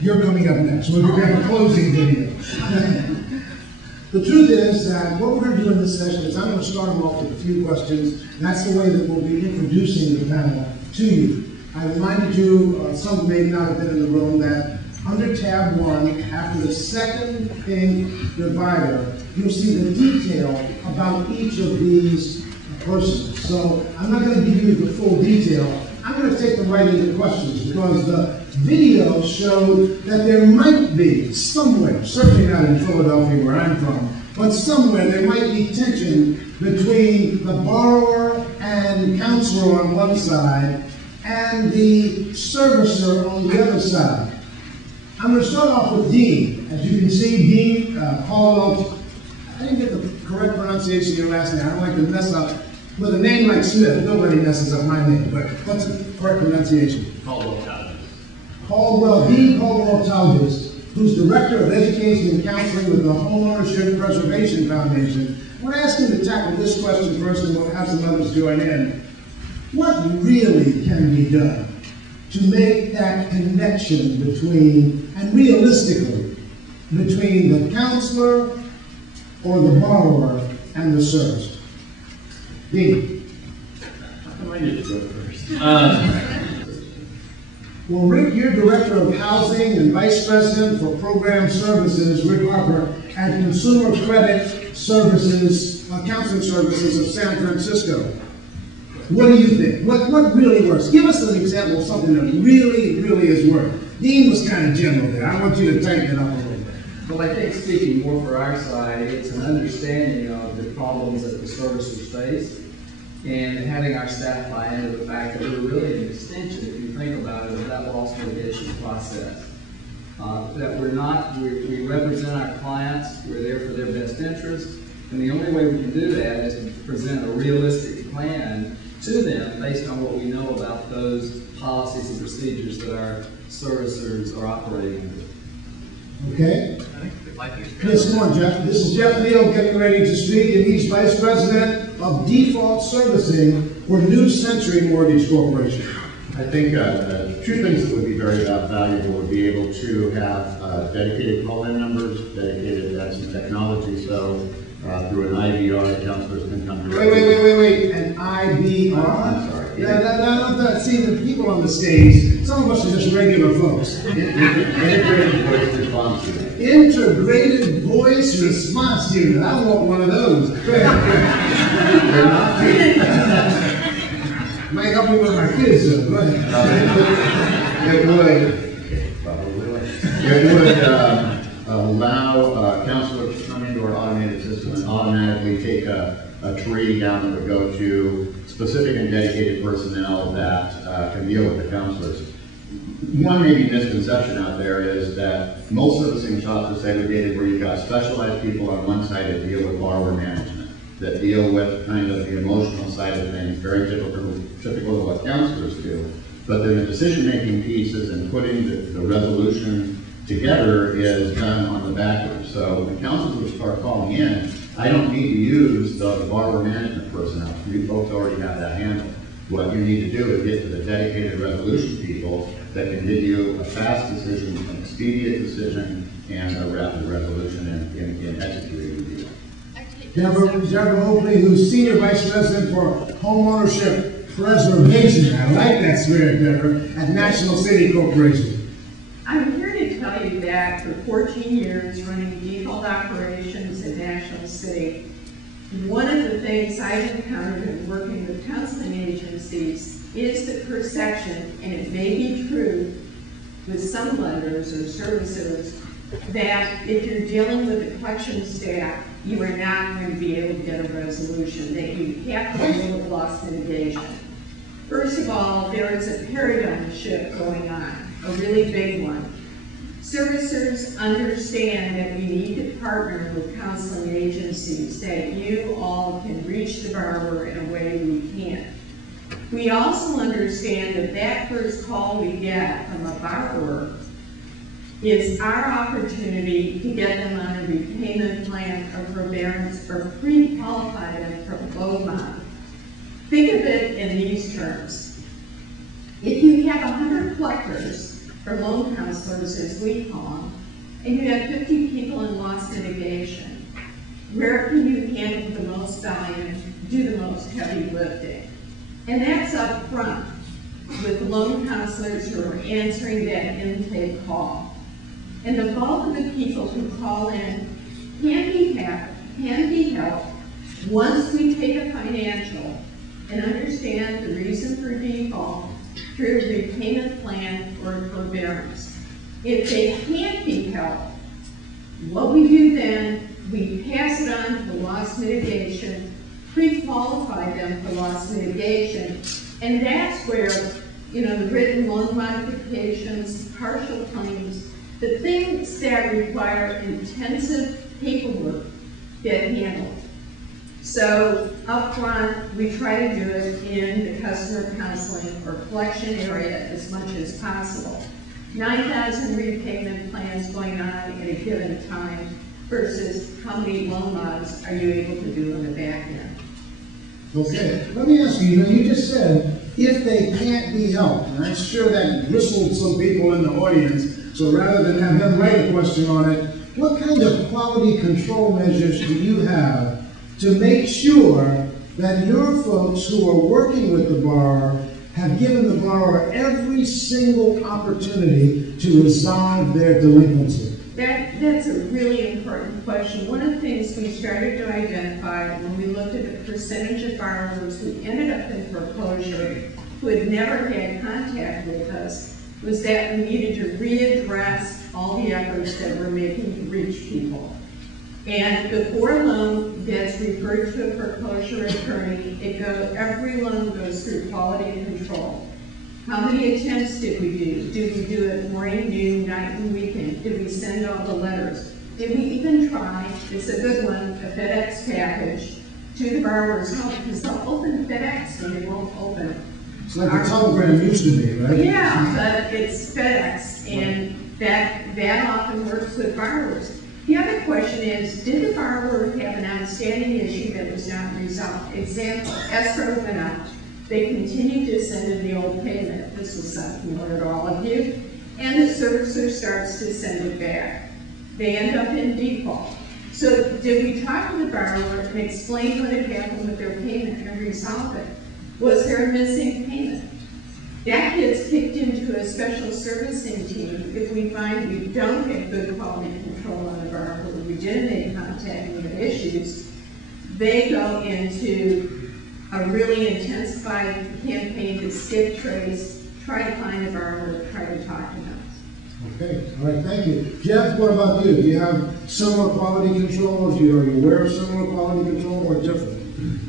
You're coming up next. We'll have a closing video. The truth is that what we're going to do in this session is I'm going to start them off with a few questions. That's the way that we'll be introducing the panel to you. I reminded you, some may not have been in the room, that under tab 1, after the second pink divider, you'll see the detail about each of these persons. So I'm not going to give you the full detail. I'm going to take them right into questions because the video showed that there might be somewhere, certainly not in Philadelphia where I'm from, but somewhere there might be tension between the borrower and counselor on one side and the servicer on the other side. I'm going to start off with Dean. As you can see, Dean Caldwell, I didn't get the correct pronunciation of your last name. I don't like to mess up. With a name like Smith, nobody messes up my name, but what's the correct pronunciation? Dean Caldwell Talbis, who's Director of Education and Counseling with the Homeownership Preservation Foundation. I want to ask you to tackle this question first, and we'll have some others join in. What really can be done to make that connection between, and realistically, between the counselor or the borrower and the servicer? Dean. I need to go first. Well, Rick, you're Director of Housing and Vice President for Program Services, Rick Harper, at Consumer Credit Services, Counseling Services of San Francisco. What do you think? What really works? Give us an example of something that really is working. Dean was kind of general there. I want you to tighten it up a little bit. Well, I think speaking more for our side, it's an understanding of the problems that the servicers face and having our staff buy into the fact that we're really an extension, if you think about it, of that loss mitigation process. That we represent our clients, we're there for their best interest, and the only way we can do that is to present a realistic plan to them based on what we know about those policies and procedures that our servicers are operating under. Okay. Yes, come on, Jeff. This is Jeff Neal getting ready to speak, and he's Vice President of Default Servicing for New Century Mortgage Corporation. I think two things that would be very valuable would be able to have dedicated call-in numbers, dedicated some technology, so through an IVR, counselors can come directly. Wait. An IVR? I'm sorry. See, the people on the stage, some of us are just regular folks. Integrated voice response unit. Integrated voice response unit. I want one of those. Go ahead. They're not Might help me with my kids, though. Go ahead. It would allow counselors to come into our automated system and automatically take a tree down that would go to specific and dedicated personnel that can deal with the counselors. One maybe misconception out there is that most servicing shops are segregated where you've got specialized people on one side that deal with borrower management, that deal with kind of the emotional side of things, very typical of what counselors do. But then the decision-making pieces and putting the resolution together is done on the back end. So when counselors start calling in, I don't need to use the borrower management personnel. You folks already have that handled. What you need to do is get to the dedicated resolution people that can give you a fast decision, an expedient decision, and a rapid resolution in executing the deal. Deborah Oakley, who's Senior Vice President for Homeownership Preservation. I like that spirit, Deborah, at National City Corporation. I'm here to tell you that for 14 years running default operations at National City, one of the things I've encountered in working with counseling agencies is the perception, and it may be true with some lenders or servicers, that if you're dealing with a collection staff, you are not going to be able to get a resolution, that you have to deal with loss mitigation. First of all, there is a paradigm shift going on, a really big one. Servicers understand that we need to partner with counseling agencies, that you all can reach the borrower in a way we can't. We also understand that that first call we get from a borrower is our opportunity to get them on a repayment plan or forbearance or pre-qualify them for a loan mod. Think of it in these terms. If you have 100 collectors or loan counselors as we call them, and you have 50 people in loss mitigation, where can you handle the most volume, do the most heavy lifting? And that's up front with loan counselors who are answering that intake call. And the bulk of the people who call in can be helped once we take a financial and understand the reason for default through a repayment plan or forbearance. If they can't be helped, what we do then, we pass it on to loss mitigation, pre-qualify them for loss mitigation, and that's where, you know, the written loan modifications, partial claims, the things that require intensive paperwork get handled. So up front, we try to do it in the customer counseling or collection area as much as possible. 9,000 repayment plans going on at a given time versus how many loan mods are you able to do on the back end. Okay, let me ask you, you just said, if they can't be helped, and I'm sure that bristled some people in the audience, so rather than have them write a question on it, what kind of quality control measures do you have to make sure that your folks who are working with the borrower have given the borrower every single opportunity to resolve their delinquency? That's a really important question. One of the things we started to identify when we looked at the percentage of borrowers who ended up in foreclosure who had never had contact with us was that we needed to readdress all the efforts that we're making to reach people. And before a loan gets referred to a foreclosure attorney, every loan goes through quality control. How many attempts did we do? Did we do it morning, noon, night, and weekend? Did we send all the letters? Did we even try, it's a good one, a FedEx package to the borrower's home? Because they'll open FedEx and they won't open it. It's like a telegram used to be, right? Yeah, but it's FedEx, and that often works with borrowers. The other question is, did the borrower have an outstanding issue that was not resolved? Example, escrow went out. They continued to send in the old payment. This was familiar to all of you. And the servicer starts to send it back. They end up in default. So did we talk to the borrower and explain what had happened with their payment and resolve it? Was there a missing payment? That gets kicked into a special servicing team if we find we don't have good quality control on the borrower, we didn't make contact and we had issues. They go into a really intensified campaign to skip trace, try to find the borrower, try to talk to them. Okay, all right, thank you. Jeff, what about you? Do you have similar quality control? Are you aware of similar quality control or different?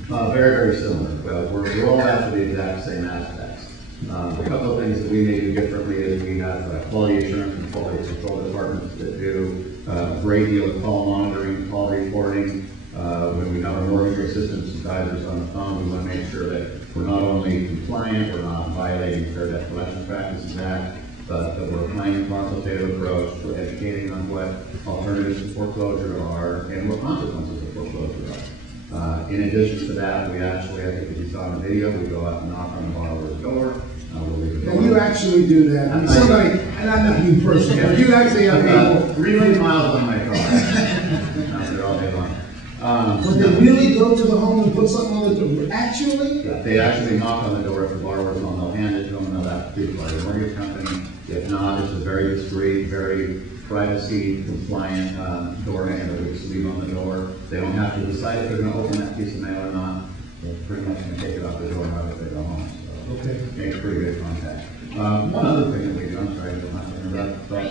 Very, very similar. We're all after the exact same aspects. A couple of things that we may do differently is we have quality assurance and quality control departments that do a great deal of call monitoring, call reporting. When we have our mortgage assistants and advisors on the phone, we want to make sure that we're not only compliant, we're not violating Fair Debt Collection Practices Act, but that we're applying a consultative approach, we're educating on what alternatives to foreclosure are and what consequences of foreclosure are. In addition to that, we actually, I think as you saw in the video, we go out and knock on the borrower's door. And you actually do that. I mean, somebody, and I'm not you personally, but you actually have people. 3 million miles on my car. They're all day long. But they really go to the home and put something on the door? Actually? Yeah, they actually knock on the door if the borrower's home. They'll hand it to them. They'll have to do it by the mortgage company. If not, it's a very discreet, very privacy compliant door hanger that we just leave on the door. They don't have to decide if they're going to open that piece of mail or not. They're pretty much going to take it off the door now that they go home. So okay. Makes pretty good contact. One other thing that we do, I'm sorry, I don't have to interrupt, but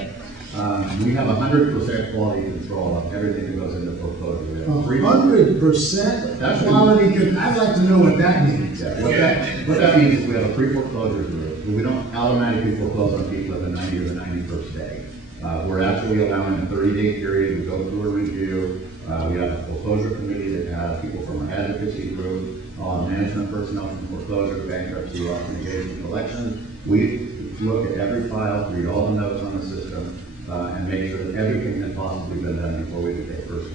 we have 100% quality control of everything that goes into foreclosure. 100% quality control? I'd like to know what that means. Yeah, what that means is we have a pre-foreclosure group. We don't automatically foreclose on people at the 90th or the 91st day. We're actually allowing a 30-day period to go through a review. We have a foreclosure committee that has people from our advocacy group, management personnel from foreclosure, bankruptcy, loss mitigation, collection. We look at every file, read all the notes on the system, and make sure that everything has possibly been done before we could take first